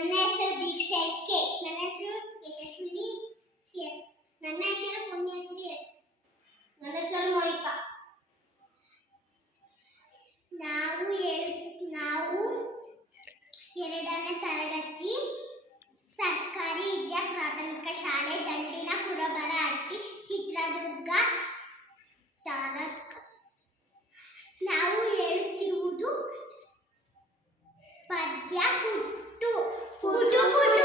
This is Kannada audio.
ನನ್ನ ಹೆಸರು ದೀಕ್ಷಾ ಎಸ್ ಕೆ. ನನ್ನ ಹೆಸರು ಯಶಸ್ವಿನಿ ಎಸ್. ನನ್ನ ಹೆಸರು ಪುಣ್ಯಶ್ರೀ ಎಸ್. ನನ್ನ ಹೆಸರು ಮೋನಿಕಾ. ನಾವು 2ನೇ ತರಗತಿ ಸರ್ಕಾರಿ ಹಿರಿಯ ಪ್ರಾಥಮಿಕ ಶಾಲೆ ದಂಡಿನ ಕುರಬರಹಟ್ಟಿ ಚಿತ್ರದುರ್ಗ ತಾಲೂಕು. ನಾವು ಹೇಳುತ್ತಿರುವುದು ಪದ್ಯ ಪುಟ್ಟು ಪುಟ್ಟು ಪುಟ್ಟು